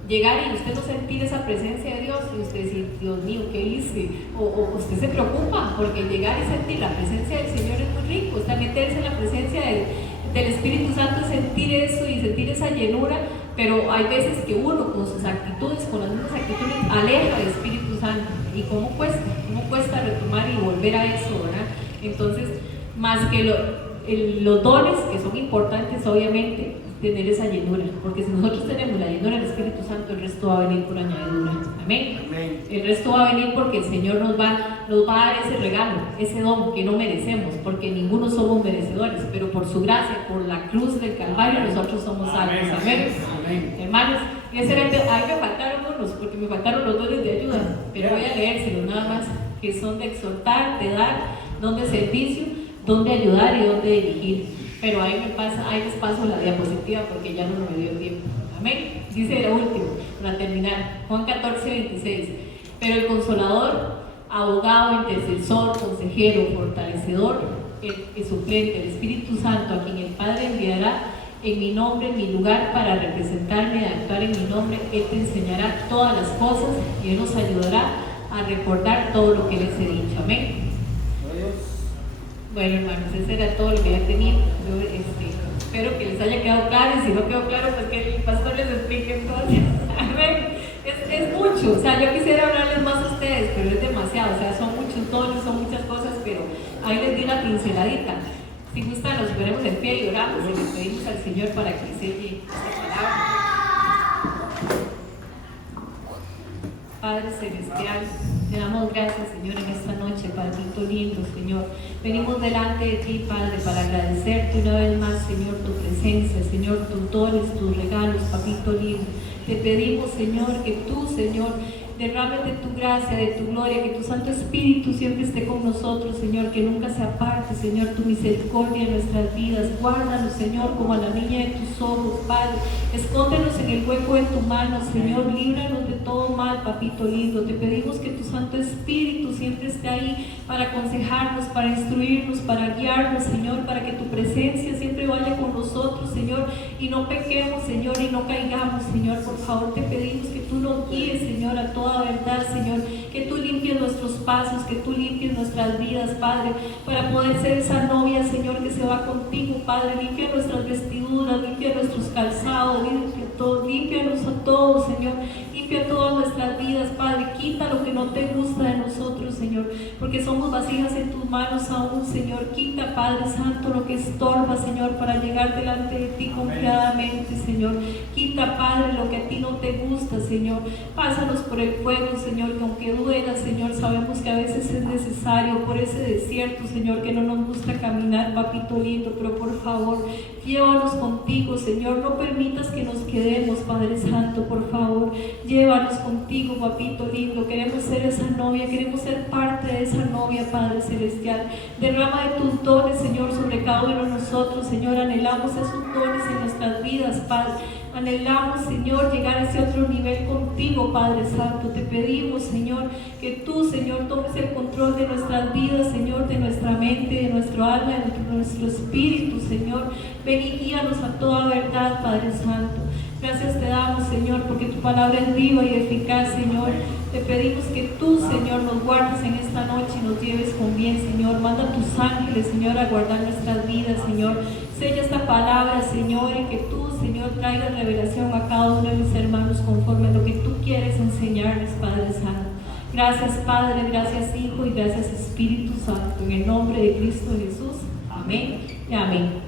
Llegar y usted no sentir esa presencia de Dios, y usted decir, Dios mío, ¿qué hice? O usted se preocupa, porque llegar y sentir la presencia del Señor es muy rico, está meterse en la presencia del Espíritu Santo, sentir eso y sentir esa llenura, pero hay veces que uno con sus actitudes, con las mismas actitudes, aleja del Espíritu Santo. ¿Y cómo cuesta retomar y volver a eso, verdad? Entonces, más que los dones, que son importantes, obviamente, tener esa llenura, porque si nosotros tenemos la llenura del Espíritu Santo, el resto va a venir por añadidura. Amén. Amén. El resto va a venir porque el Señor nos va a dar ese regalo, ese don que no merecemos, porque ninguno somos merecedores, pero por su gracia, por la cruz del Calvario, nosotros somos salvos. Amén. Amén. Hermanos, ahí me faltaron unos, porque me faltaron los dones de ayuda, pero voy a leérselos nada más, que son de exhortar, de dar, don de servicio, don de ayudar y don de dirigir. Pero ahí les paso la diapositiva porque ya no me dio tiempo. Amén. Dice lo último, para terminar, Juan 14:26. Pero el Consolador, abogado, intercesor, consejero, fortalecedor, el suplente, el Espíritu Santo, a quien el Padre enviará en mi nombre, en mi lugar, para representarme y actuar en mi nombre, Él te enseñará todas las cosas y Él nos ayudará a recordar todo lo que les he dicho. Amén. Bueno, hermanos, eso era todo lo que ya tenía. Yo espero que les haya quedado claro, y si no quedó claro, pues que el pastor les explique entonces. Amén. Es mucho, o sea, yo quisiera hablarles más a ustedes, pero es demasiado, o sea, son muchos dones, son muchas cosas, pero ahí les di una pinceladita. Si gustan, nos ponemos en pie y oramos y le pedimos al Señor para que selle esta palabra. Padre Celestial, te damos gracias, Señor, en esta noche, Padrito lindo, Señor. Venimos delante de ti, Padre, para agradecerte una vez más, Señor, tu presencia, Señor, tus dones, tus regalos, Papito lindo. Te pedimos, Señor, que tú, Señor, derrames de tu gracia, de tu gloria, que tu Santo Espíritu siempre esté con nosotros, Señor, que nunca se aparte, Señor, tu misericordia en nuestras vidas. Guárdanos, Señor, como a la niña de tus ojos, Padre. Escóndenos en el hueco de tu mano, Señor. Líbranos de todo mal, Papito lindo. Te pedimos que tu Santo Espíritu siempre esté ahí para aconsejarnos, para instruirnos, para guiarnos, Señor, para que tu presencia siempre vaya con nosotros, Señor, y no pequemos, Señor, y no caigamos, Señor. Por favor, te pedimos que tú nos guíes, Señor, a toda verdad, Señor, que tú limpies nuestros pasos, que tú limpies nuestras vidas, Padre, para poder ser esa novia, Señor, que se va contigo, Padre. Limpia nuestras vestiduras, limpia nuestros calzados, límpianos a todos, Señor. Limpia todas nuestras vidas, Padre. Quita lo que no te gusta de nosotros, Señor, porque somos vasijas en tus manos aún, Señor. Quita, Padre Santo, lo que estorba, Señor, para llegar delante de ti confiadamente, Señor. Quita Quita, Padre, lo que a ti no te gusta, Señor. Pásanos por el fuego, Señor, que aunque duela, Señor, sabemos que a veces es necesario por ese desierto, Señor, que no nos gusta caminar, papito lindo, pero por favor, llévanos contigo, Señor. No permitas que nos quedemos, Padre Santo, por favor. Llévanos contigo, papito lindo. Queremos ser esa novia, queremos ser parte de esa novia, Padre Celestial. Derrama de tus dones, Señor, sobre cada uno de nosotros, Señor. Anhelamos esos dones en nuestras vidas, Padre. Anhelamos, Señor, llegar a ese otro nivel contigo, Padre Santo. Te pedimos, Señor, que tú, Señor, tomes el control de nuestras vidas, Señor, de nuestra mente, de nuestro alma, de nuestro espíritu, Señor. Ven y guíanos a toda verdad, Padre Santo. Gracias te damos, Señor, porque tu palabra es viva y eficaz, Señor. Te pedimos que tú, Señor, nos guardes en esta noche y nos lleves con bien, Señor. Manda a tus ángeles, Señor, a guardar nuestras vidas, Señor. Sella esta palabra, Señor, y que tú, Señor, traigas revelación a cada uno de mis hermanos conforme a lo que tú quieres enseñarles, Padre Santo. Gracias, Padre, gracias, Hijo, y gracias, Espíritu Santo. En el nombre de Cristo Jesús. Amén y amén.